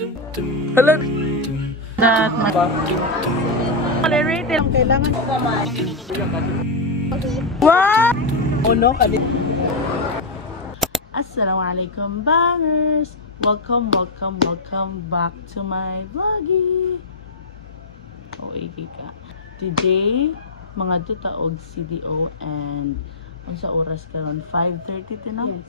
Hala. That tolerate ang kailangan. What? Oh no, Assalamualaikum bangers. Welcome back to my vloggy. Oh, ka. Today, mga taog CDO and unsa oras karon 5:30 na? Yes.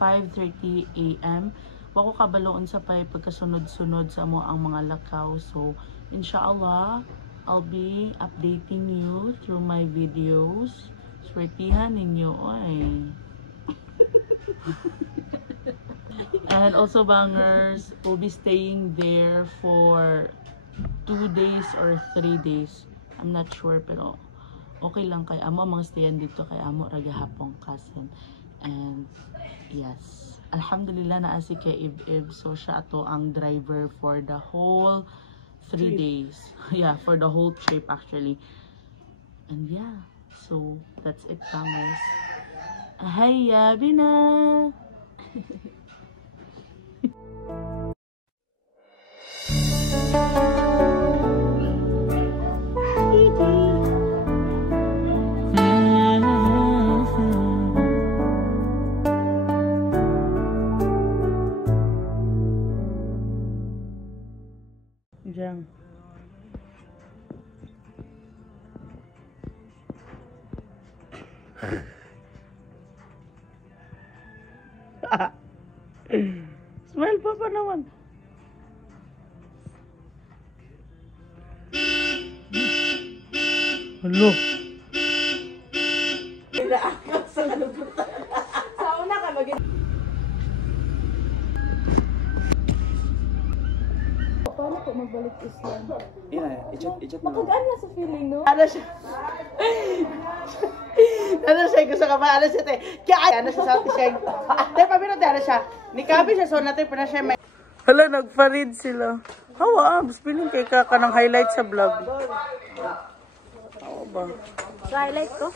5:30 AM. Wako kabaloon sa pay pagkasunod-sunod sa mo ang mga lakaw. So, inshallah, I'll be updating you through my videos. Swertihan ninyo, oy. And also, bangers, we'll be staying there for 2 days or 3 days. I'm not sure, pero okay lang kay amo mga stayan dito kay amo ragahapong cousin. And yes, alhamdulillah na si kay Ib. So siya ato ang driver for the whole 3 days. Yeah, for the whole trip actually. And yeah, so that's it, bangers. Hayya bina. Diyan. Smile pa naman. Hello. Sauna ka maging. Paano ko magbalik Islam? I-chat mo. Makagaan na sa feeling, no? Ano siya? Ano siya? Gusto ka ba? Ano siya? Kaya ano siya sa atin? Tayo pabinot ano siya? Nikabi siya so natin pa na siya may... Hala, nagfarid sila. Hawa, mas piling kay ka ng highlight sa vlog. Oo ba? Sa highlight ko?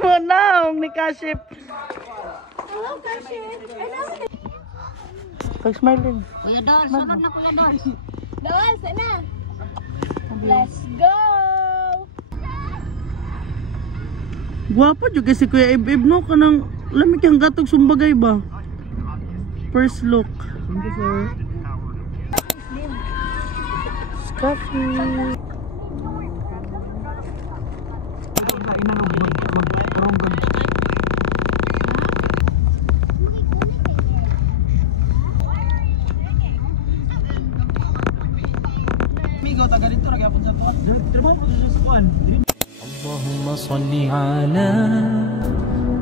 Manang, ni Kaship. Hello, Kaship. Pag-smiling. Kuya Dol, sunod na Kuya Dol. Dol, sana. Let's go! Guwapa juga si Kuya Ib no? Kanang lamig ang gatog sumbagay ba? First look. Thank you, sir. Coffee. Allahumma salli ala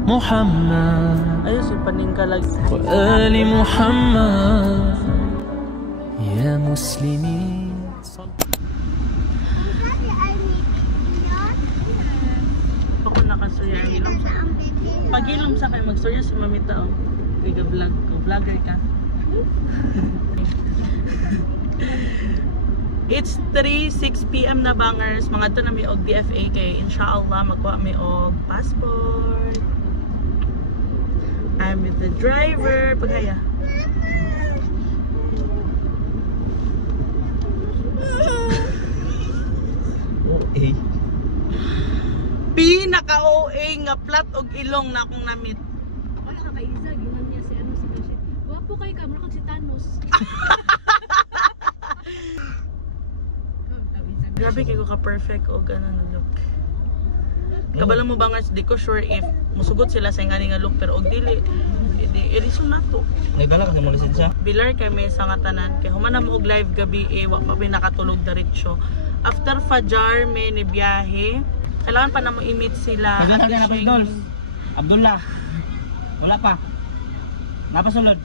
Muhammad Ayos, paningka lagi. wa ali Muhammad ya muslimin. Ako nakasuya ang ilong sa... Pag ilong sa kayo, magsuya si Mamita o. Tiga vlog ko. Vlogger ka. It's 3:06 PM na bangers. Mga ito na may og DFA kay inshallah magkuha may og passport. I'm with the driver. Paghaya. Okay. Pinaka-OA nga plat og ilong na akong namit. Wala ka kaisa, ginan niya si ano si Kaship. Wapo kay ka, mura kag si Thanos. Grabe kayo ka-perfect o ganun look. Kabala mo bangers, di ko sure if musugot sila sa nga look pero og dili i-reason na to. Nagbala ka mo siya. Bilar kami sa nga tanan kay human na mo og live gabi wa pa nakatulog diretso. After Fajar may ni biyahe. Kailangan pa na mo i-meet sila. Kailan na ako Idol? Abdullah. Wala pa. Napasulod.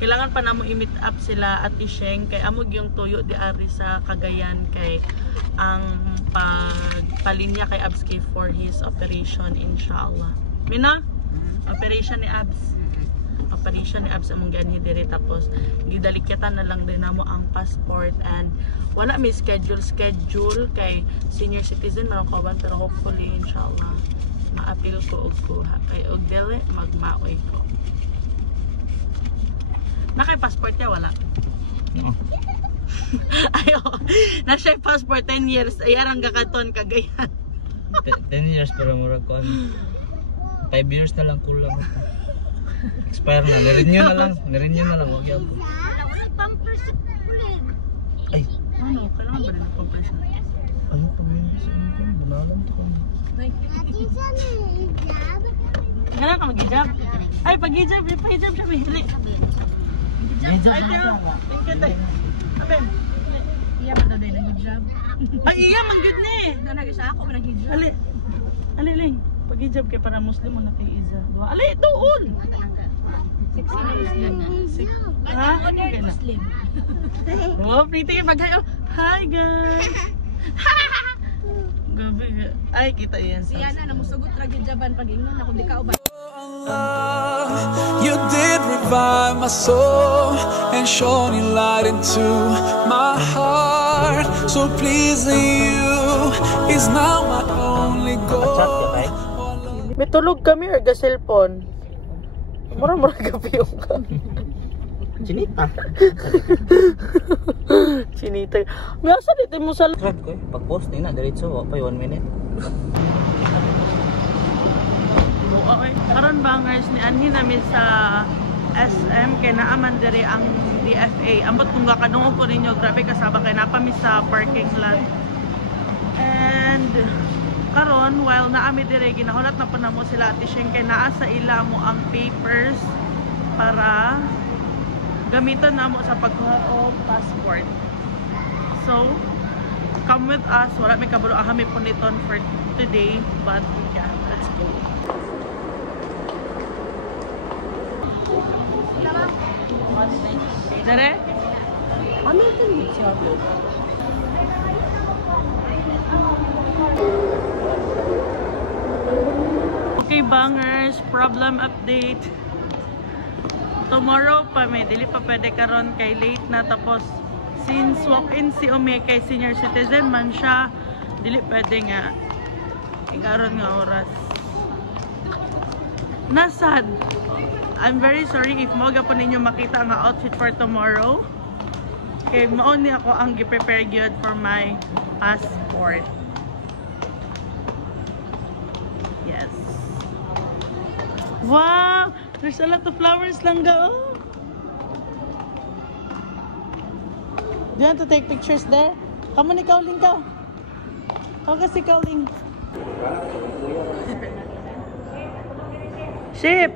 Kailangan pa na mo i-meet up sila at Isheng kay amog yung tuyo di ari sa Cagayan kay ang pagpalinya kay Abs kay for his operation inshallah. Mina? Operation ni Abs. Operation ni Abs among ganhi dire tapos gidalikyatan na lang din namo ang passport and wala may schedule kay senior citizen man ko ba pero hopefully inshallah ma-appeal ko og kuha kay og dili magmaoy ko. Naka-passport niya, wala. Oo. Ayo, na siya passport 10 years. Ayan ang gakaton kagayan. 10 years pero murag ko 5 years na lang kulang. Expire na, nirenew na lang, wag yan. Pampers ulit. Ay, Ano, kailangan ba rin ang compression? ano pa yun? Banalan to kami. Ati siya na hijab. Kailangan ka mag-hijab. Ay, pag-hijab, pa-hijab siya, Mihili. Medyo Ay, tiyo. Thank you, tay. Aben. Iya ba daw din ang hijab? Ay, iya, manggod niya eh. Nanag isa ako man ang hijab. Ali. Ali, Ling. Pag-hijab kay para Muslim mo na kay Iza. Ali, doon. Sexy na Muslim na. Ha? Modern Gana. Muslim. Wow, pretty yung paghayo. Hi, guys. Gabi nga. Ay, kita yan. Si Yana namusugot ra hijaban pag ingnon ako di ka uban. You did revive my soul and shone your light into my heart. So pleasing you is now my only Chat ka goal. kay? May tulog kami or ga cellphone? Mura-mura gabi yung ka. Chinita. Chinita. May asa dito mo sa... Chat ko eh. Pag-post nila, diretso, wala pa 1 minute. Okay. Karon bangers ni anhi namin sa SM kay naaman diri ang DFA. Ambot kung gakadungog ko ninyo, grabe kasaba kay napami sa parking lot. And karon while naami diri ginahulat na pa namo sila Ate Sheng kay naa sa ila mo ang papers para gamiton namo sa pagkuha og passport. So, come with us. Wala may kabalo ahami puniton for today, but yeah, let's go. Dere? American beach yun. Okay bangers, problem update. Tomorrow pa may dili pa pwede karon kay late na tapos since walk-in si Ome kay senior citizen man siya, dili pwede nga karon nga oras. Nasad. I'm very sorry if mo gapon ninyo makita nga outfit for tomorrow. Kay mao ni ako ang gi-prepare gyud for my passport. Yes. Wow! There's a lot of flowers lang ga. Oh. Do you want to take pictures there? Come on, ikaw, Ling ka. Ikaw kasi, ikaw, Ling. Ship!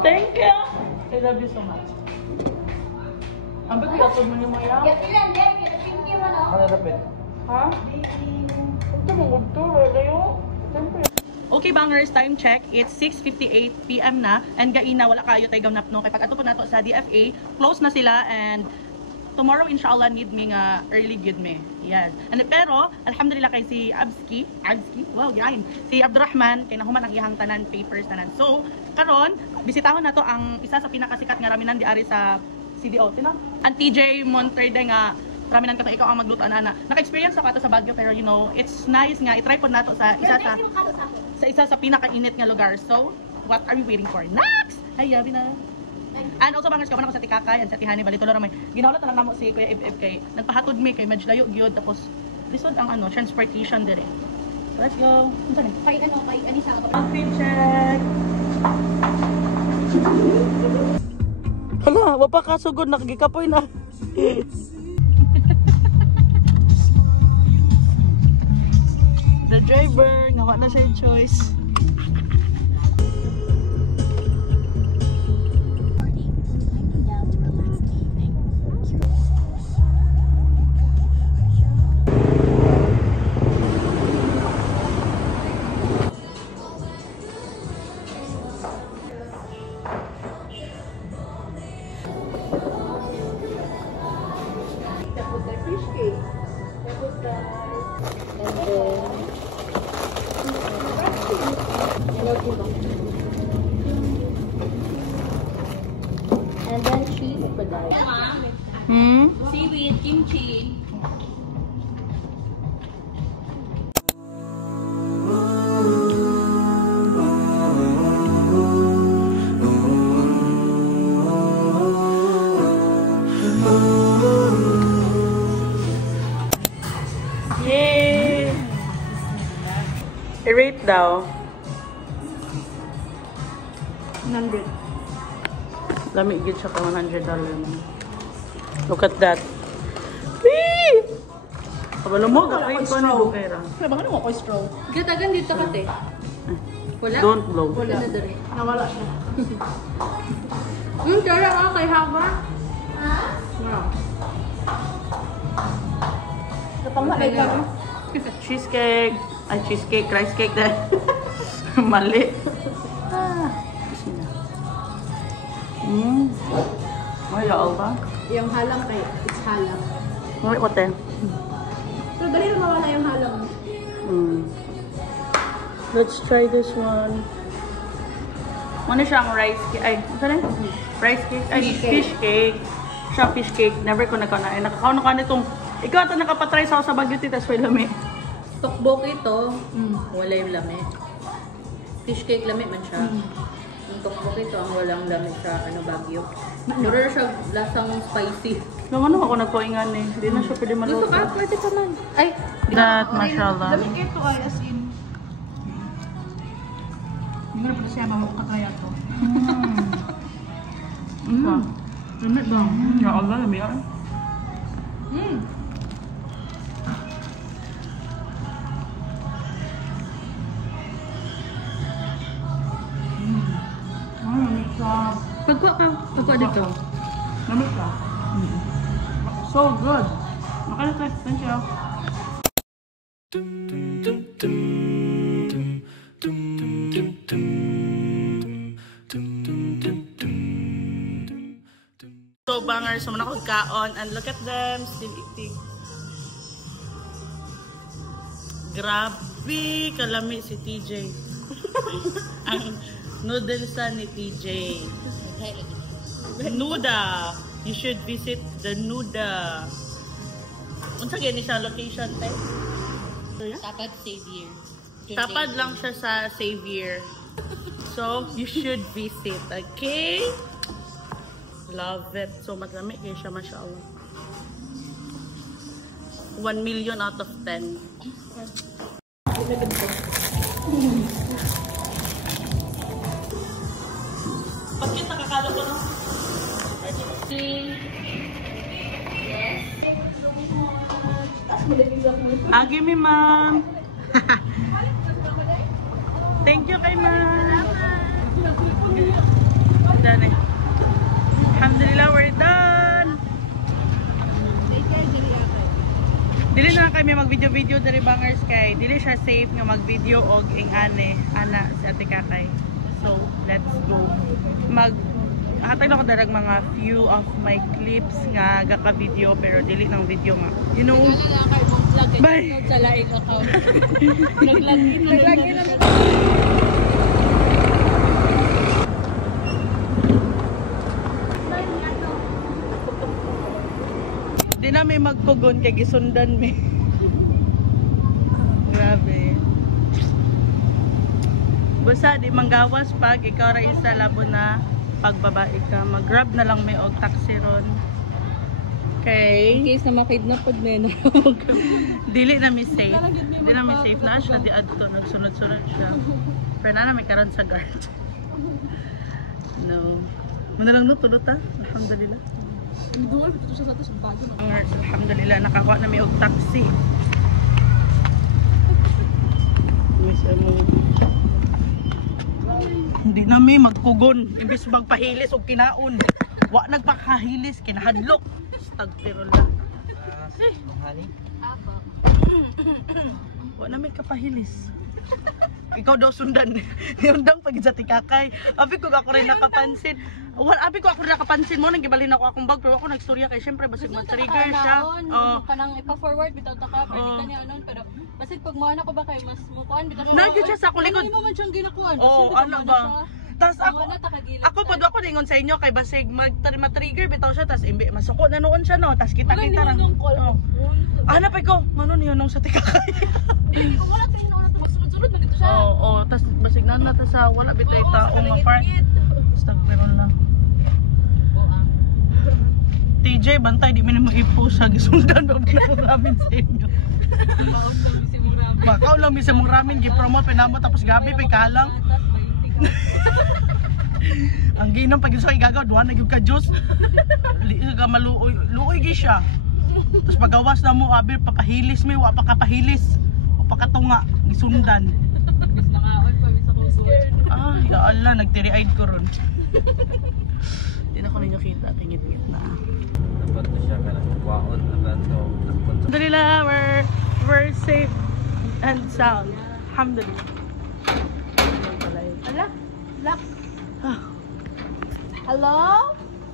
Thank you! I love you so much. Ang ba't iatod mo niyo maya? Ano dapat? Ha? Ito mo gugto, layo. Siyempre. Okay bangers, time check. It's 6:58 PM na and gaina wala kayo tayo gamnap no kay pag ato po nato sa DFA, close na sila and tomorrow inshallah need me nga early good me. Yes. And pero alhamdulillah kay si Abski, wow, gain. Si Abdurrahman kay nahuman ang iyang tanan papers tanan. So, karon bisitahon nato ang isa sa pinakasikat nga raminan di ari sa CDO, sino? Ang TJ Monterde nga raminan ka ikaw ang magluto ana. Naka-experience ako ato sa Baguio pero you know, it's nice nga i-try po nato sa isa sa pinaka-init nga lugar. So, what are we waiting for? Next! Ay, yabi na. And also bangers kaman ako sa Tikakay and sa Tihani Balitulo ramay. Ginawlat na lang namo si Kuya Ib kay nagpahatod mi kay medyo layo gyud tapos lisod ang ano transportation dire. So, let's go. Unsa ni? Kay ani sa ako. Outfit check. Hala, wa pa kasugod nakagikapoy na. The driver, nawa na siya yung choice. kimchi. Yay! I-rate daw. 100. Lamig gid siya ka $100. Look at that. Whee! Kabalo mo, kakait ko ni Bukera. Wala ba ka ako straw? Gatagan dito ka te. Wala? Don't blow. Wala na dali. Nawala siya. Yung tara ka kay Hava. Ha? Wow. Kapangmalay ka. Cheesecake. Ay, cheesecake. Rice cake din. Mali. Ay, yaol ba? Yung halang kay, it's halang. Mali ko, te. So dahil mawala yung halang. Let's try this one. Ano siyang rice cake? Ay, ano na? Rice cake? Ay, fish cake. Siya fish cake. Never ko nakanain. Nakakaw na ka nitong... Ikaw ito nakapatry sa ako sa Baguio, titas may lami. Tokbok ito, wala yung lami. Fish cake lami man siya. Yung tokbok ito, ang walang lami sa Baguio. Pero siya lasang spicy. Nung ano ako nagkuingan eh. Hindi na siya pwede maluto. Gusto ka? Pwede ka man. Ay! That, mashallah. Lami ito ay as in. Hindi na pala siya makakaya to. Lamit ba? Ya Allah, lamit ay. Lamit siya. Pagkuha ka. Pagkuha dito. Lamit siya. So good. Makalit siya. So bangers, so manakog kaon and look at them, still itik. Grabe, kalami si TJ. Ang noodles ni TJ. Nuda. You should visit the Nuda. Unsa gani siya location tayo? Tapad Xavier. Tapad lang siya sa Xavier. So, you should visit, okay? Love it. So, madami kayo siya, mashallah. 1 million out of 10. Pag kita kakalo ko, no? Give me, ma'am. Thank you kay ma'am. Done eh. Alhamdulillah, we're done. Dili na kami mag-video-video dari bangers kay dili siya safe nga mag-video og ingane ana si Ate Kakay. So, let's go. Hatag na ko darag mga few of my clips nga gaka-video pero dili ng video nga. You know? Bye! Sa laing account. Naglagin na. Di na may magpugon kay gisundan mi. Grabe. Busa di manggawas pag ikaw ra isa labo na pagbabae ka. Mag-grab na lang may og taxi ron. Okay. In case na makidnap pag nena. Dili na mi safe. Dili na mi safe na siya di adto nagsunod-sunod siya. Pero na may karon sa guard. No. Muna lang no tulot ha. Alhamdulillah. Alhamdulillah nakakuha na mi og taxi. Miss mo. Hindi na mi magkugon imbis magpahilis og kinaon. Wa nagpakahilis kinahadlok. Astagfirullah. Hali? Wa na may kapahilis. Ikaw daw sundan. Niyundang pag sa tikakay. Abi ko ako rin nakapansin. Abi ko ako rin nakapansin mo nang gibalhin ako akong bag pero ako nagstorya kay syempre basig mag-trigger siya. Kanang ipa-forward bitaw ta ka pwede ka niya anon pero basig pag maana ko ba kay mas mukuan bitaw Nagyo siya sa kulikod. Ano mo man siyang ginakuan? Oh, ano ba? Tas ako pa ako na ingon sa inyo kay basig ma-trigger bitaw siya tas imbi masuko na noon siya no tas kita-kita ra. Oh. Hanap ko, mano niyo nung sa tikakay. Wala tayo na magsunod-sunod na dito siya. Oo, tas basig na ta sa wala bitay taong apart. Stagperon lang. TJ, bantay, di mo i-post sa gisundan ba ramin sa inyo. Makaw lang misa mong ramin, gi-promote, pinamo, tapos gabi, pikalang. Ang ginong pag isa igagaw, duha na yung ka-juice. Liga maluoy, luoy gi siya. Tapos pagawas na mo, abir, papahilis may, wa pakapahilis. O pakatunga, gisundan. Ah, ya Allah, nagtiri-eyed ko ron. Hindi na ko ninyo kita, tingit-ngit na. Dapat to siya kaya nagwaon dapat to. Alhamdulillah, we're safe and sound. Alhamdulillah. Ala? Lock. Hello?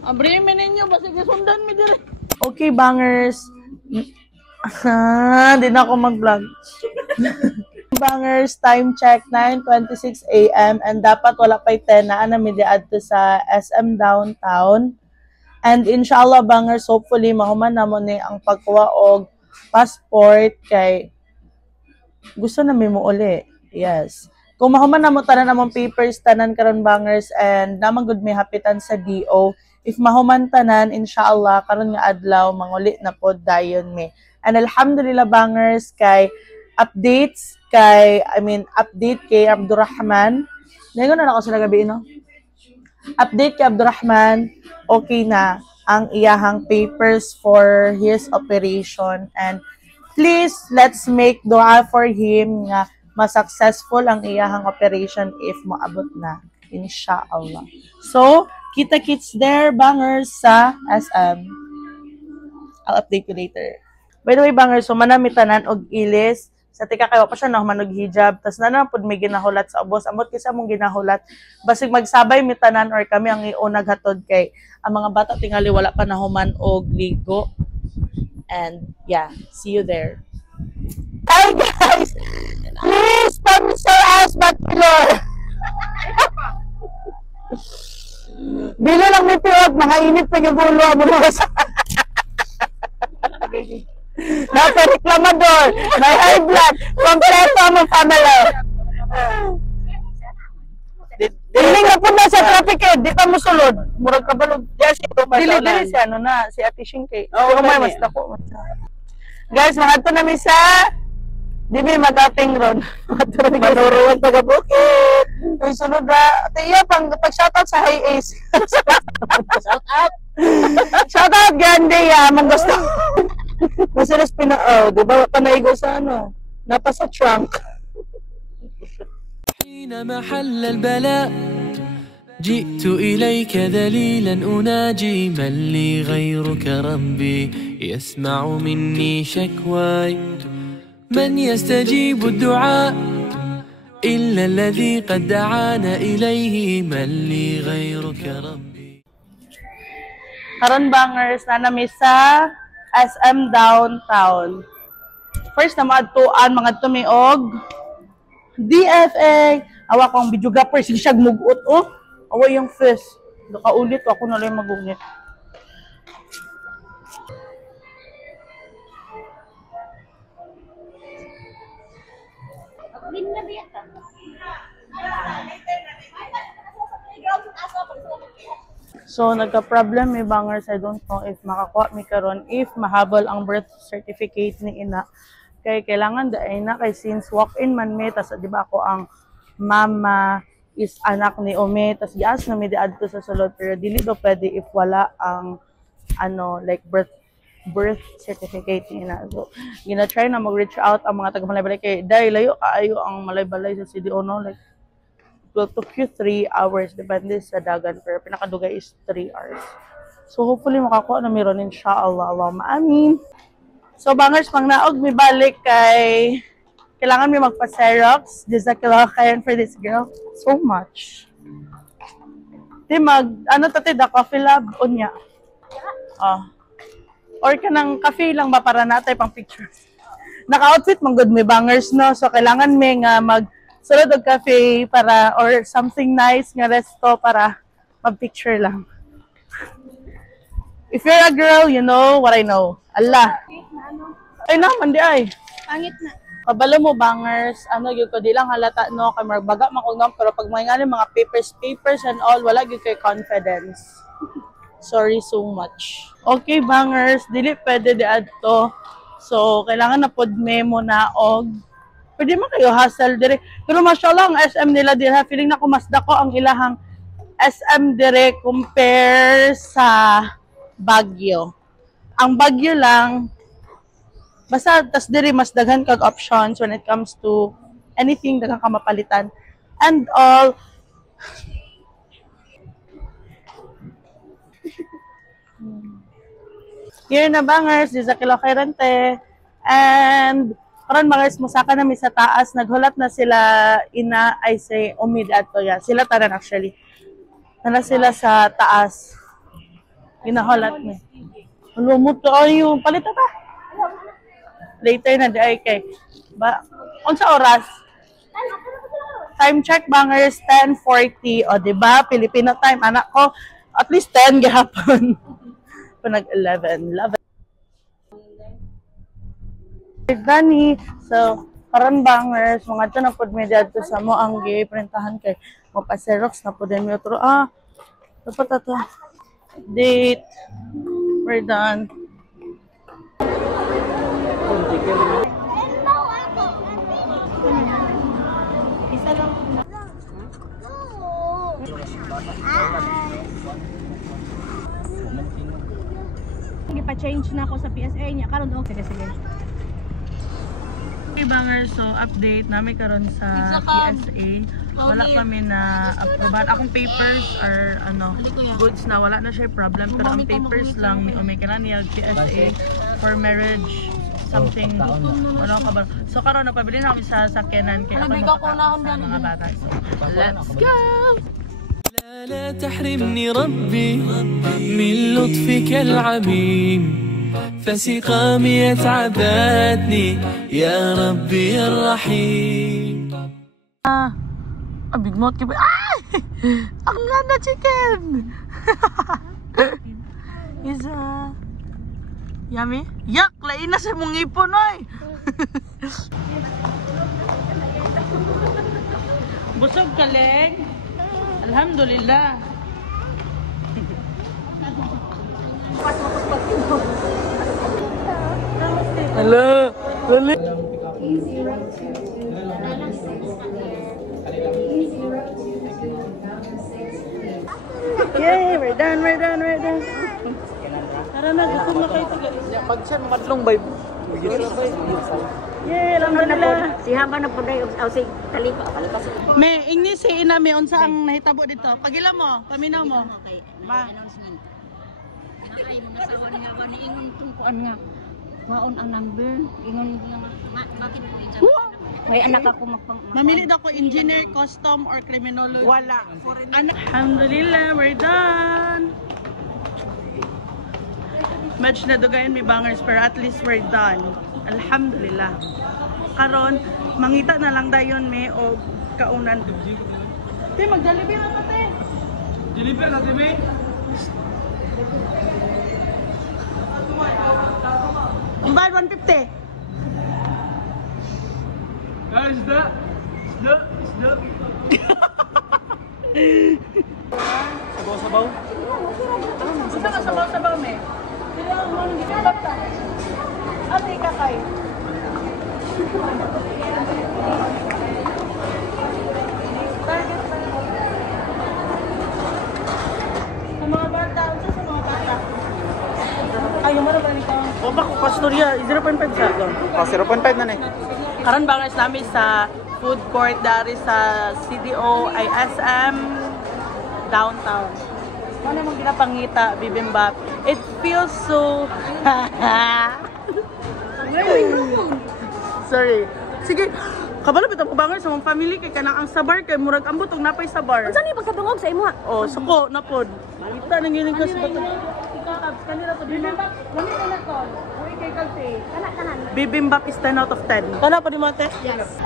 Abrimin ninyo, basta sundan mi dire. Okay, bangers. Hindi na ako mag-vlog. Bangers, time check, 9:26 AM and dapat wala pa'y 10 na mi adto sa SM Downtown. And inshallah, bangers, hopefully, mahuman na mo ni ang pagkuha og passport kay gusto na mo uli. Yes. Kung mahuman na mo tanan among papers, tanan karon bangers, and naman good may hapitan sa DO. If mahuman tanan, inshallah, karon nga adlaw, manguli na po dayon mi. And alhamdulillah, bangers, kay updates update kay Abdurrahman. Ngayon na ako sila gabi, no? Update kay Abdurrahman, okay na ang iyahang papers for his operation. And please, let's make dua for him nga ma-successful ang iyahang operation if maabot na. Inshallah. So, kita-kits there, bangers, sa SM. I'll update you later. By the way, bangers, so manamitanan og ilis. Sa tika kayo pa siya na manog hijab, tas na pud may ginahulat sa ubos. Amot kisa mong ginahulat, basig magsabay mi tanan or kami ang iunag hatod kay ang mga bata tingali wala pa nahuman og ligo. And yeah, see you there. Hi guys! Please sponsor us Bachelor! Bilo lang may piwag, mga init pa yung ulo mo mga sa... Nasa reklamador, may high blood, kompleto ang family. Dili nga po na sa traffic eh, di pa mo sulod. Murag kabalog. Dili si ano na, si Ate Shinke. Pero may mas dako. Guys, magadto na mi sa Dibi magating ron. Manuruan taga Bukid. Ay sunod na. Ate iya pag shoutout sa High Ace. Shoutout. Shoutout gande ya, mong gusto. Masilas di ba panaigo sa ano? Napa sa trunk. حين محل البلاء جئت إليك ذليلا أناجي من لي غيرك ربي يسمع مني شكواي من يستجيب الدعاء إلا الذي قد دعانا إليه من لي غيرك ربي. Karon bangers na nami sa SM Downtown. First na maadtuan mga tumiog DFA. Awa ko ang videographer siya mugot oh. Awa yung fish. Nakaulit ako na lang magungit. So, nagka-problem may bangers. I don't know if makakuha mi karon if mahabol ang birth certificate ni ina. Kaya kailangan dahil na kay since walk-in man may, tas di ba ako ang mama is anak ni Ome, tas gias na may diadto sa sulod, pero dili do pwede if wala ang ano like birth certificate ni ina. So, gina-try na mag-reach out ang mga taga-Malaybalay kay dahil layo kaayo ang Malaybalay sa CDO no, like will took you 3 hours depende sa dagan, pero pinakadugay is 3 hours. So hopefully makakuha na meron inshallah. Allahumma amin. So bangers, pang naog mi balik kay kailangan mi magpa-Xerox. Jazakallah khairan for this girl so much. Di ano tate da coffee lab unya. Or kanang cafe lang ba para natay pang pictures. Naka-outfit man good mi bangers no. So kailangan mi nga sulod og cafe para or something nice nga resto para Pag-picture lang. If you're a girl, you know what I know. Allah. Ay naman di ay. Pangit na. Kabalo mo bangers, ano gyud ko di lang halata no kay magbaga man kog no pero pag may nga mga papers and all wala gyud kay confidence. Sorry so much. Okay bangers, dili pwede di adto. So kailangan na pod memo na og pwede man kayo hustle dire. Pero mashallah ang SM nila dire feeling na ko mas dako ang ilahang SM dire compare sa Baguio. Ang Baguio lang basta tas diri mas daghan kag options when it comes to anything daghang ka mapalitan and all. Here na bangers, di sa Kilo Kairante. And karon bangers musaka na mi sa taas, naghulat na sila ina ay say umid ato ya. Sila tanan actually. Nala sila sa taas. Ginahulat mi. Lumot to yung palita ta. Later na di ay kay ba unsa oras? Time check bangers 10:40 o di ba Filipino time anak ko at least 10 gihapon. Nag 11 Dani so karon bangers mga to na pud media to sa mo ang gi-printahan kay mo pa Xerox na pud mi otro dapat ato date we're done. Isa lang. Ipa-change na ako sa PSA niya karon okay sige. Okay bangers, so update namin karon sa PSA. Wala kami na approval. Akong papers are goods na wala na siya problem pero ang papers lang ni Omega niya PSA for marriage something ano ka ba. So karon napabili na kami sa sakyanan kay ako sa mga bata. So, let's go. لا تحرمني ربي من لطفك العميم فسقامي تعبتني يا ربي الرحيم. Big mouth ka ba? Ang ganda chicken! Isa. Yummy? Yak! Lain na sa mong ipon, oy! Busog ka, Leng? Alhamdulillah. Hello. Lali. Yay, we're done. Tara na, gutom na kayo. Pag-send madlong bay. Yay, alhamdulillah. Si haba na pud ay si talipa palipas. Me, ingni si ina me unsa ang nahitabo dito? Pagila mo, paminaw mo. Okay. Ma. Announcement. Ay mga sawan nga ba ni ingon tungkuan nga. Waon ang number, ingon nga bakit po ito? May anak ako Mamili daw ko engineer, custom or criminology. Wala. Alhamdulillah, we're done. Match na dugayan mi bangers pero at least we're done. Alhamdulillah. Karon mangita na lang dayon mi o kaunan. Te mag-deliver na te. Deliver na te me. Umbad 150. Guys, isda. Sabaw-sabaw. Gusto ka sabaw-sabaw me. Sila mo nang gitabak ta. Ate kakay. Sa mga bata, sa mga bata. Ayaw mo na ba nito? O ba, pastorya, 0.5 siya. 0.5 na na eh. Karon bangers namin sa food court dari sa CDO ISM downtown. Ano namang ginapangita, bibimbap. It feels so... Sorry. Sige, kabalo bitaw ko bangers sa mga family kay kanang ang sabar kay murag ambot og napay sabar. Unsa ni pagkatungog sa imo? Oh, suko na pod. Kita nang gining kas bato. Ikakabs kanila to bibimbap. Gani na to. Uy kay kalse. Kana. Bibimbap is 10 out of 10. Kana pa di mo te? Yes.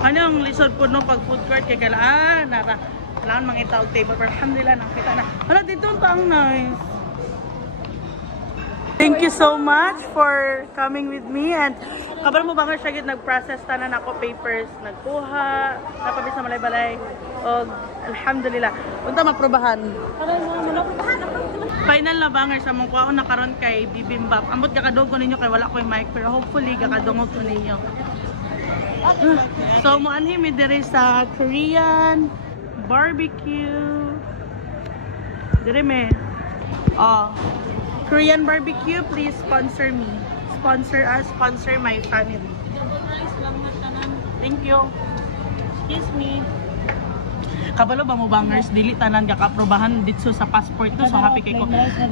Ano ang lisod po no pag food court kay kailangan nara Kailangan mangita og table. Pero alhamdulillah, nakita na. Ano, dito pa ang nice. Thank you so much for coming with me. And kabalo mo bangers siya nag-process tanan ako papers. Nagkuha, napabis na malay-balay. O alhamdulillah. Unta maprobahan. Final na bangers among kuha ko nakaroon kay bibimbap. Ambot gakadog ko ninyo kay wala ko yung mic. Pero hopefully gakadungog ko ninyo. So muanhi mi diri sa Korean barbecue. Diri me. Oh. Korean barbecue, please sponsor me. Sponsor us, sponsor my family. Thank you. Excuse me. Kabalo ba mo bangers, dili tanan kakaprobahan dito sa passport to, so happy kay ko.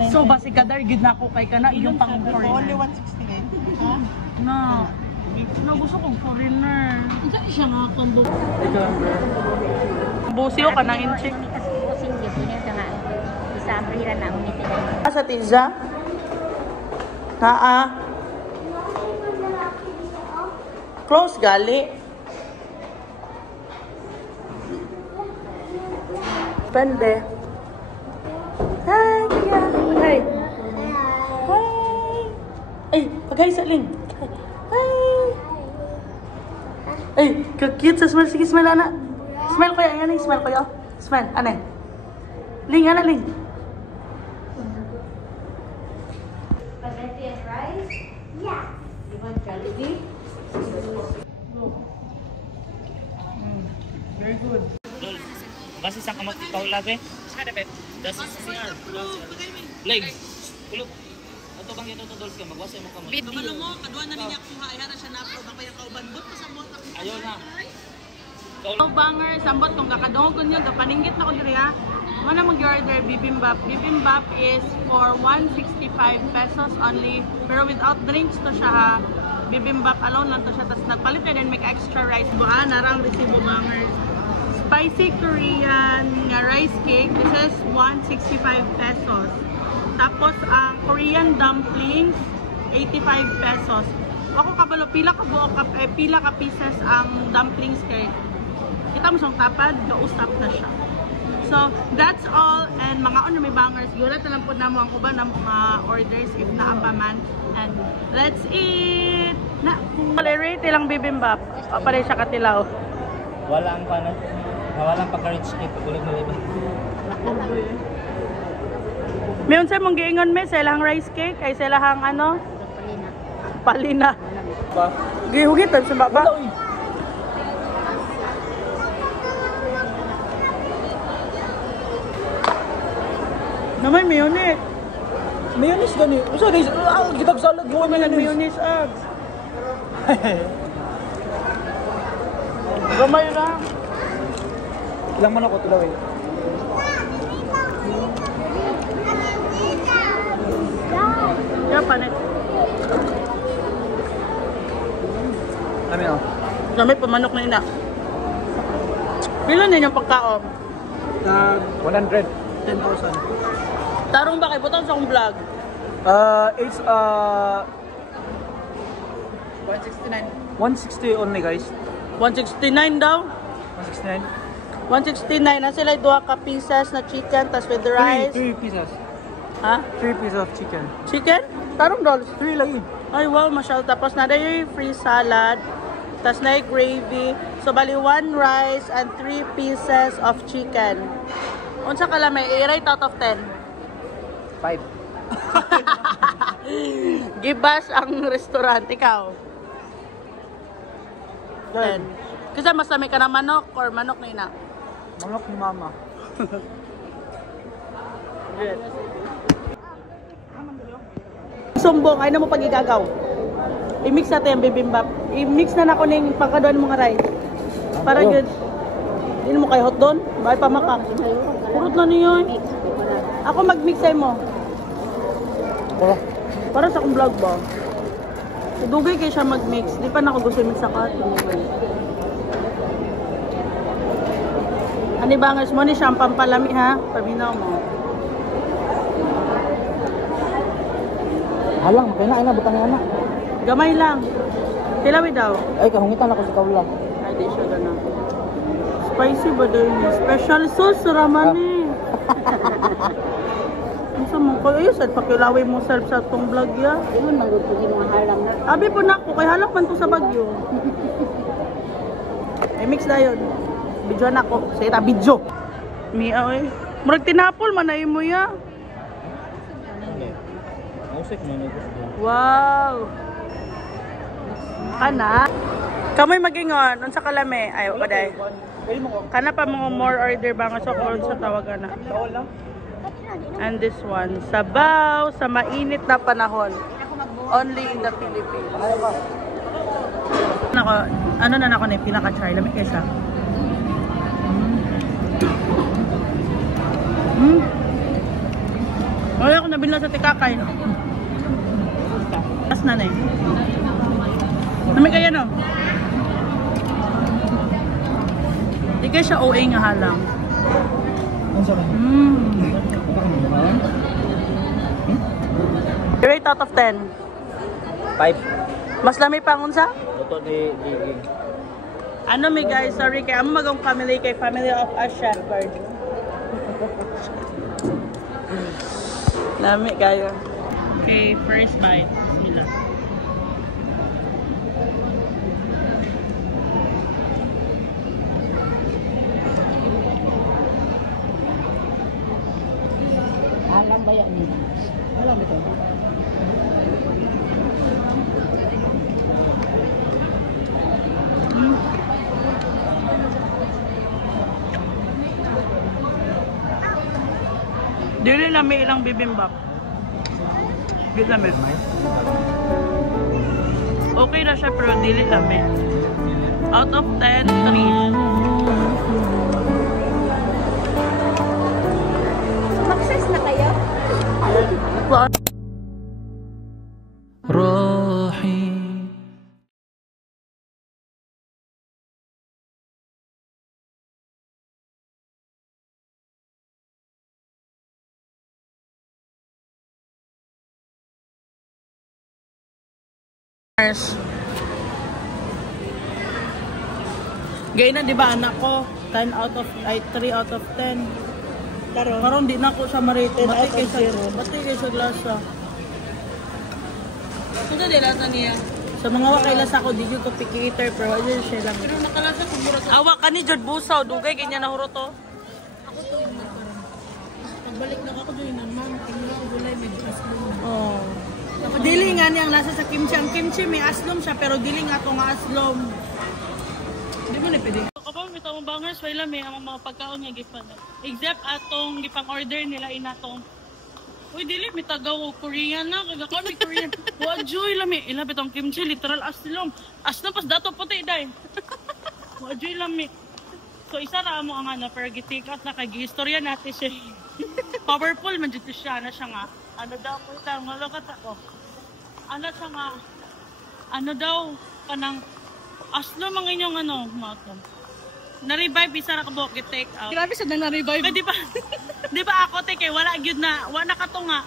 So basi kadar gid na ko kay kana iyong pang foreigner. Only 169. No. No, gusto kong foreigner. Isa siya nga combo. Busio ka na in-check. Sa tiza? Close gali. Pende. Hi, Kuya. Hi. Hi. Ay, pagay sa Ling. Hi. Ay, cute sa smile. Sige, smile, anak. Smile ko yan. Smile ko yan. Smile, anay. Ling, anak, Ling. Spaghetti and rice? Yeah. You want Jollibee? Very good. Basi sa kamot ikaw labi. Sada bet. Dasi sa CR. Leg. Kulot. Ato bang ito dolls ka magwasa mo kamot. Kabalo mo, kadwa na niya kuha. Ay, hara siya na ako. Baka yung kauban. Bot pa sa bot. Ayaw na. So, banger, sambot kung kakadungog ko niyo. Kapaninggit na ko diri ha. Mana mag-order bibimbap. Bibimbap is for 165 pesos only. Pero without drinks to siya ha. Bibimbap alone lang to siya. Tapos nagpalit na din make extra rice. Buhaan, narang resibo bangers. Spicy Korean rice cake. This is 165 pesos. Tapos ang Korean dumplings, 85 pesos. Ako kabalo, pila ka pieces ang dumplings cake. Kita mo siyang tapad, gausap na siya. So, that's all. And mga may bangers, gulat na lang po na mo ang uban ng mga orders if naapa man. And let's eat! Rate ilang bibimbap. Pare siya katilaw. Wala ang paano. Walang pagka-rich cake. Kulog na liba. Mayroon sa mong giingon me, sa ilang rice cake, ay sa ilang ano? Palina. Gihugitan sa baba. Naman mayonnaise. Mayonnaise gani. Usa guys, kitab salad mo Mayonnaise ads. Gamay lang. Ilang manok ko tuloy. Yan panik. Kami oh. Gamay pamanok na ina. Pila na yung pagkaon? 100. 10,000. Tarong ba kay butang sa akong vlog? It's 160 only guys. 169 daw. 169. 169 na sila duha ka pieces na chicken tas with the rice. 3 pieces. Ha? 3 pieces of chicken. Chicken? Tarong dollars. 3 lagi. Ay wow, masyal. Tapos na yung free salad. Tas na yung gravy. So bali 1 rice and 3 pieces of chicken. Unsa ka lang may i-rate out of 10? 5. Give us ang restaurant, ikaw. 10. Kasi mas dami ka na manok or manok na ina? Manok ni mama. Good. Sumbong, ay na mo pag-igagaw. I-mix natin yung bibimbap. I-mix na nako ning pagkaduan mga rice. Para good. Hindi mo kayo hot doon? Bakit pamakak? Purot na niyo eh. Ako mag-mix ay mo. Para sa akong vlog ba? Dugay kayo siya mag-mix. Di pa na ako gusto mix sa kato. Ani bangers mo ni siyang pampalami ha? Paminaw mo. Halang, kaya na butang na. Gamay lang. Tilawi daw. Ay, kahungitan ako sa kaula. Ay, di siya ganun. Spicy ba dahil? Special sauce, raman eh. Ang samang ko. Ayun, sad, pakilaway mo self sa itong vlog ya. Ayun, magugugin mga halam na. Abi po na ako, kay halak man to sa Bagyo. Ay, mix na yun. Bidyoan ako. Sige ta, bidyo. Mia, oy. Murag tinapol, manay mo ya. Musik man ito. Wow! Kana? Kamoy magingon, unsa kalame? Ayo pa day. Kana pa mga more order ba nga sa kung sa tawagan na. And this one, sabaw sa mainit na panahon. Only in the Philippines. Nako, ano na nako ni pinaka-try lamig kay siya. Wala ako nabili sa tikakay. Mas na eh. Lamig kaya no? Di kaya siya OA nga halang. Rate out of 10? 5. Mas lami pa ngunsa? Luto di Ano mi guys, sorry kay amo magong family kay family of a shepherd. Lami kayo. Okay, first bite. Bismillah. Alam ba yan? Alam ito. Dili na may ilang bibimbap. Dili na may. Okay na siya pero dili na may. Out of 10, 3. Success na kayo? روحي Gaya na, di ba anak ko? 10 out of, ay 3 out of 10. Karon di na ako siya ma-rated. Out of 0. Pati kayo sa glasa. Ito din lasa niya. Sa mga wakay lasa ko, di ko picky eater, pero ayun siya lang. Pero nakalasa ko mura ka. Awa ka ni Jod Busaw, dugay, ganyan na huro to. Ako to yung nagkaroon. Pagbalik na ako doon naman. Tingnan ko gulay, medyo aslong. Oh. Dili nga niyang lasa sa kimchi. Ang kimchi may aslom siya, pero dili nga to nga aslom. Di mo na pwede. Kapag may tamang bangers, wala may ang mga pagkaon niya gipan. Except atong gipang order nila inatong. Uy, dili, may tagaw Korean na. Kagakon, may Korean. Wajoy, lami. Ilapit ang kimchi, literal aslom. Aslom, pas dato puti, day. Wajoy, lami. So, isa na mo ang ano, pero gitik out na kag-istorya natin siya. Powerful, man dito siya. Ano siya nga? Ano daw, puta, malakat ako. Ano siya nga? Ano daw, kanang aslom ang inyong ano, mato. Na-revive, isa na kabok, get-take out. Grabe sa na-revive. Di ba? Di ba ako take wala gyud na, wala ka to nga.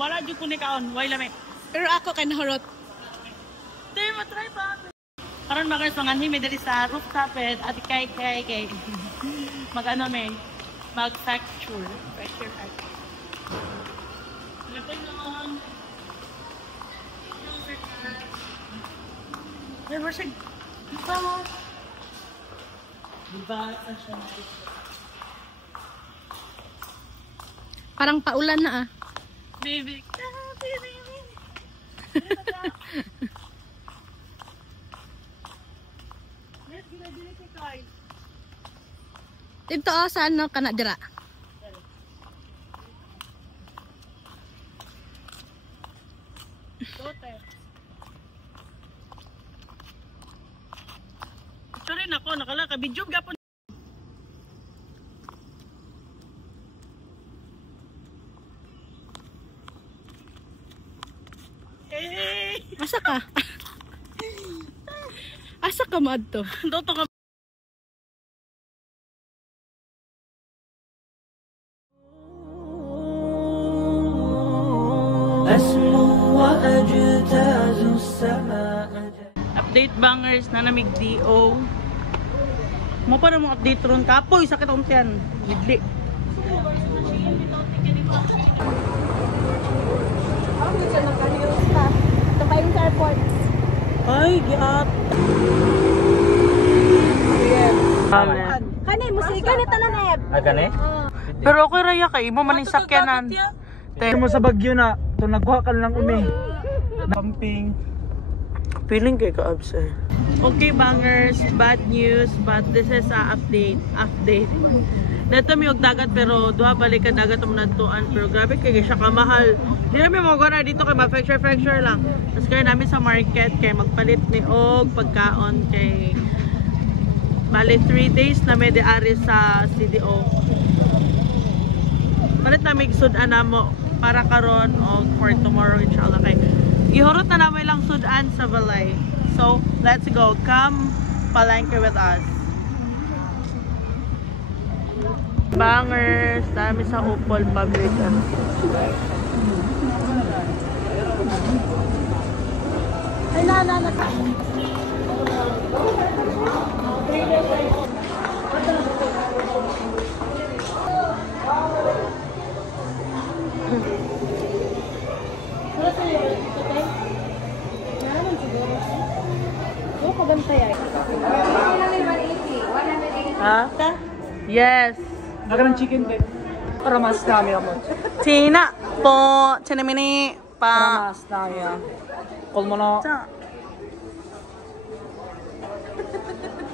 Wala gyud ko ni kaon, why lami. Pero ako kay nahurot. Di mo try pa. Karon mga guys, mi diri sa rooftop at kay mag-ano may mag-facture. Pressure at. Lapay naman. Diba siya? Diba siya? Parang paulan na ah. Baby. Dito sa ano ka na dira? Sorry na ako, nakala ka video gapon. Asa ka? Asa ka madto? Doto ka. أجتاز السماء. Update bangers na namig DO. Mo pa na mo update ron kapoy sakit ang tiyan. Gidli. Ito pa yung airport. Ay, giat. Kanay, musika na talaneb. Gani? Pero okay raya kay imo man yung sakyanan. Tayo mo sa Bagyo na. Ito nagkuha ka lang umi. Camping. Feeling kay ka-abs eh. Okay bangers, bad news, but this is a update. Dito may og dagat pero duha balik ka dagat mo nantuan pero grabe kay siya kamahal. Di namin mo na dito kay ma-fracture lang. Tapos kaya namin sa market kay magpalit ni og pagkaon kay bali 3 days na may diari sa CDO. Palit namin sudan na mo para karon o for tomorrow inshallah kay gihurot na namin lang sudan sa balay. So, let's go. Come palengke with us. Bangers, dami sa Upol Public. Ay, na. Ha? Yes. Aga ng chicken cake. Para mas kami ako. Tina po. Tinamini pa. Mas kami Call mo na.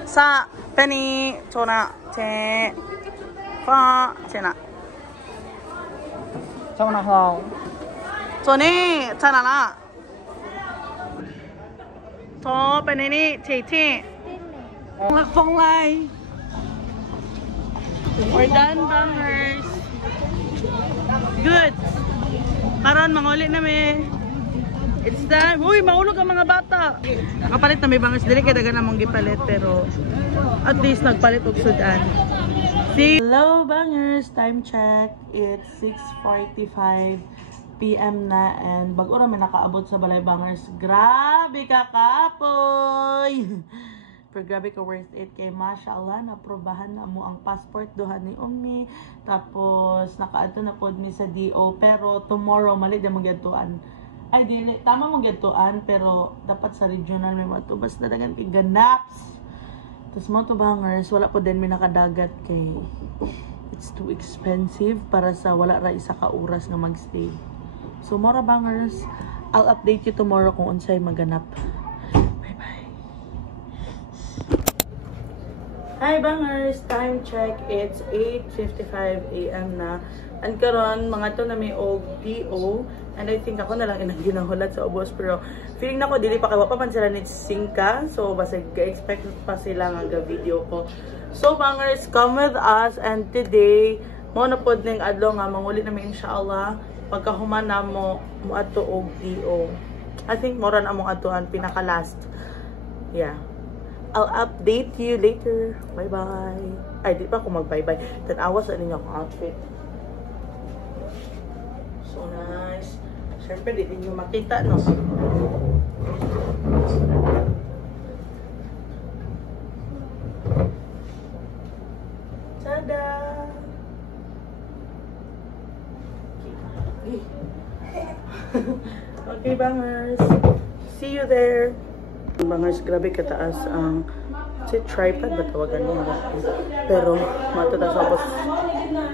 Sa Penny Chona Te Pa Tina. Sama na hao. Choni Chana na. To Penny ni Titi. Phong Lai. We're done bangers. Good. Karon manguli na mi. It's time. Uy, maulog ang mga bata. Nakapalit na may bangers. Dili kaya dagan namang gipalit pero at least nagpalit og sudan. See? Hello bangers. Time check. It's 6:45 PM na and bago ra may nakaabot sa balay bangers. Grabe ka kapoy. Pero grabe ka worth it kay mashallah naprobahan na mo ang passport duha ni Umi tapos nakaadto na pod mi sa DO pero tomorrow mali na magyadtuan ay dili tama magyadtuan pero dapat sa regional may matubas na dagan kay ganaps tapos mo to bangers wala po din mi nakadagat kay it's too expensive para sa wala ra isa ka oras nga magstay so mora bangers I'll update you tomorrow kung unsay maganap. Hi bangers! Time check. It's 8:55 AM na. And karon mga to na may og DO. And I think ako na lang inang ginahulat sa ubos. Pero feeling na ko dili pa kayo pa man sila ni Singka. So basta ga-expect pa sila nga video ko. So bangers, come with us. And today, mo na pod ning adlaw nga manguli namin inshallah. Pagkahuman na mo ato og DO. I think mora na among atuan pinaka last. Yeah. I'll update you later. Bye-bye. Ay, di pa ako mag-bye-bye. Tanawas sa ninyo akong outfit. So nice. Siyempre, di ninyo makita, no? Tada! Okay, bangers. See you there. Bangers, grabe kataas ang tripod ba tawagan niya pero matatasapos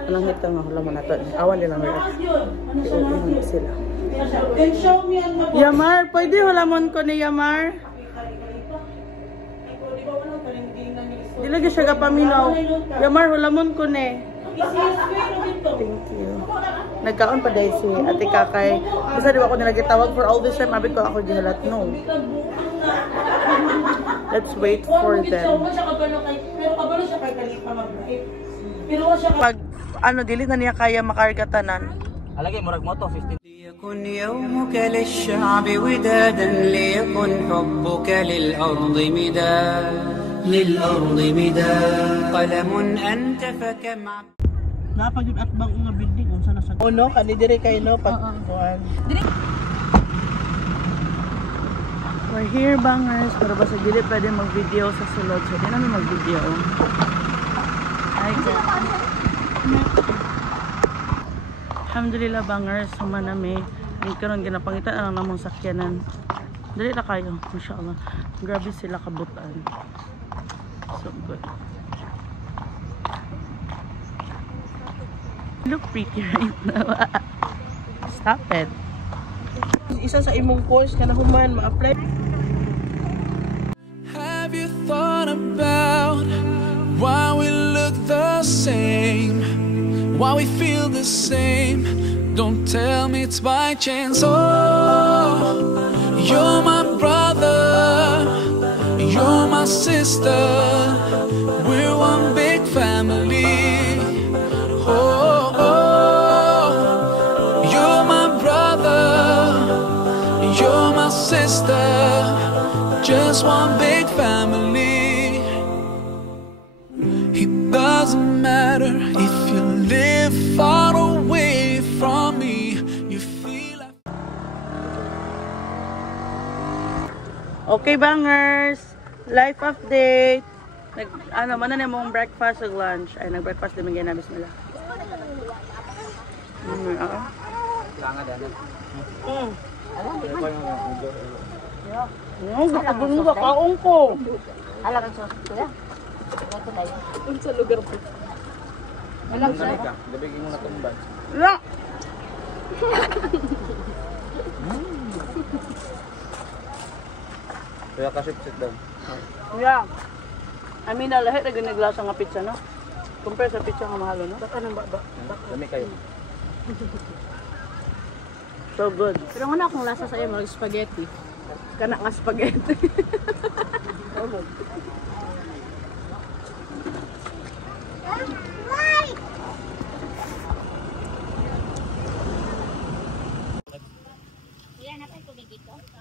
anong hita nga wala mo na to awan din ang meron sila Yamar, pwede hulamon ko ni Yamar di lagi siya kapaminaw Yamar, hulamon ko ni thank you nagkaon pa dahil si Ate Kakay basta di ba ako nilagitawag for all this time abit ko ako gihalat no. Let's wait for them. Pag ano dili na niya kaya makargatanan. Alagay murag mo to 15. ليكن يومك للشعب ودادا ليكن حبك للأرض مداد قلم أنت فكم Napag yung atbang nga building unsa na sa no kani dire kay no pag kuan. We're here, bangers. Pero basta dili pwede mag-video sa sulod. So, di namin mag-video. Hi, guys. Alhamdulillah, bangers. Sumanami. Ngayon karon ginapangitan lang namang sakyanan. Dali na kayo. Mashallah. Grabe sila kabutan. So good. Look pretty right now. Stop it. Isa sa imong course ka na human ma-apply. Have you thought about why we look the same? Why we feel the same? Don't tell me it's by chance. Oh, you're my brother, you're my sister, we're one big family. Oh, oh, you're my brother, you're my sister, just one big family. It doesn't matter if you live far away from me, you feel like... Okay, bangers. Life update. Ano man na mong breakfast o lunch. Ay, nag-breakfast din mga namin nila. Gakabunong ka kaong ko. Alam ka sa tayo. Sa lugar po. Alam ka, gabigin mo na tumbad. Wala. Kaya ka sit down. Yeah. I mean, lahat na giniglasa nga pizza, no? Compare sa pizza nga mahalo, no? Baka nang Dami kayo. So good. Pero nga na akong lasa sa iyo, mag-spaghetti. Kana nga spaghetti.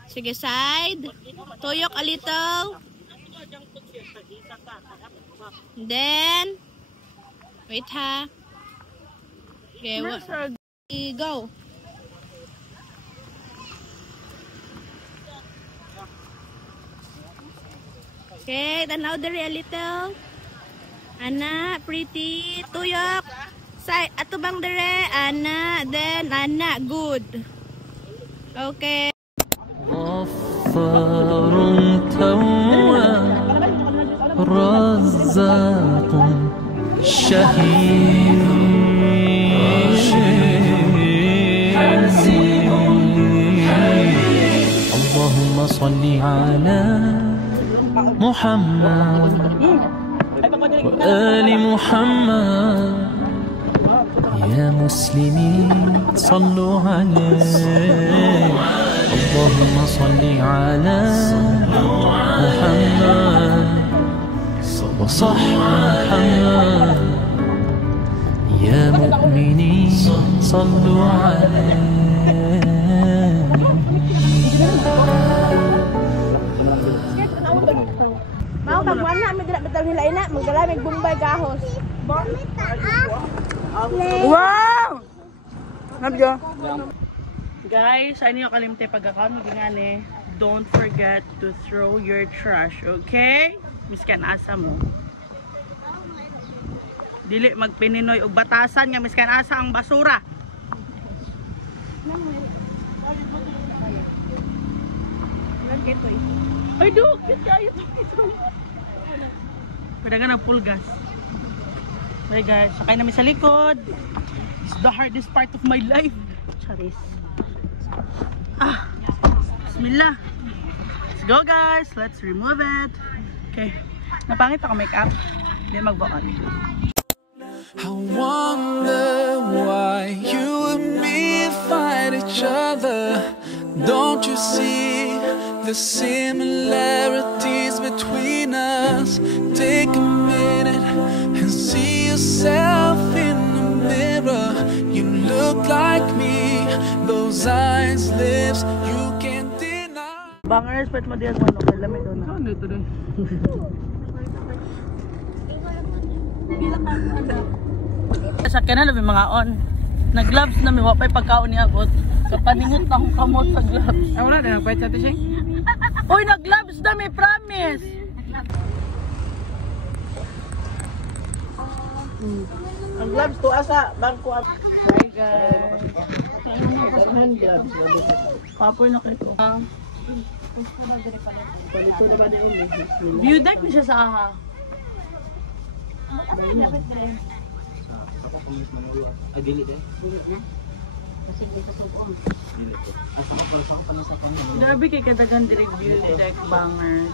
Sige, side. Tuyok a little. Then, wait ha. Okay, go. Okay, tanaw diri a little. Ana, pretty. Tuyok. Side, ato bang diri? Ana, then, ana, good. Okay. غفار تواب رزاق شهيد اللهم صل على محمد وآل محمد يا مسلمين صلوا عليه اللهم صل على محمد وصح محمد يا مؤمنين صلوا عليه Mau magwan na, may betal nila ina, magdala may bumbay gahos. Wow! Nabyo. Guys, ano yung kalimte pagkakaon mo gingane? Don't forget to throw your trash, okay? Miskan asa mo. Dili magpininoy og batasan nga miskan asa ang basura. Ay, do, cute kayo ito. Pwede ka ng pulgas. Okay guys, sakay namin sa likod. It's the hardest part of my life. Charis. Bismillah. Let's go guys. Let's remove it. Okay. Napangit ako make-up. Hindi mag-bukod. I wonder why you and me fight each other. Don't you see the similarities between us? Take a minute and see yourself in the mirror. You look like me, those eyes, lips, you can't deny. Bangers, pwede mo diyan mo. Lamig doon na. Ano ito din? Sakyan na mga on. Nag-gloves na may wapay pagkaon ni abot. Sa paningot akong kamot sa gloves. Wala na, nagpahit sa ito siya. Uy, nag-gloves na, may promise. Ang gloves to asa, bangko. Hi guys. Kapoy na kayo. View deck na siya sa aha. Grabe kay kadagan direct view deck bangers.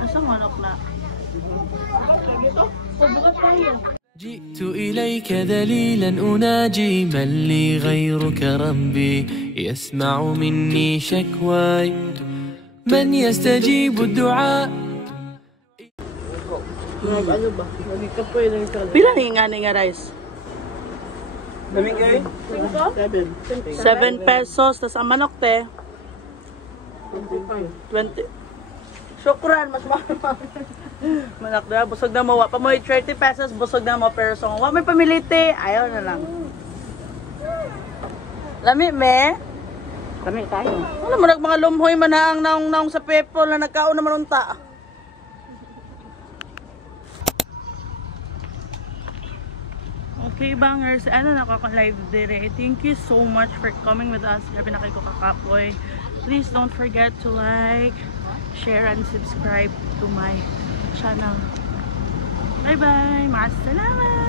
Asa manok na? جئت إليك ذليلا أناجي من لي غيرك ربي يسمع مني شكواي من يستجيب الدعاء. Pila ni nga rice? 7 pesos. Tas ang manok te? 20. Syukran, mas mahal. Manak na, busog na mo. Wa pa mo 30 pesos, busog na mo. Pero so, wa may pamilite. Ayaw na lang. Lami, me? Kami tayo. Ano mo, mga lumhoy man ang naong sa pepo na nagkaon na manunta. Okay, bangers. Ano na live dire. Thank you so much for coming with us. Grabe na kayo kakapoy. Please don't forget to like, share, and subscribe to my channel. Bye-bye. Maasalamat!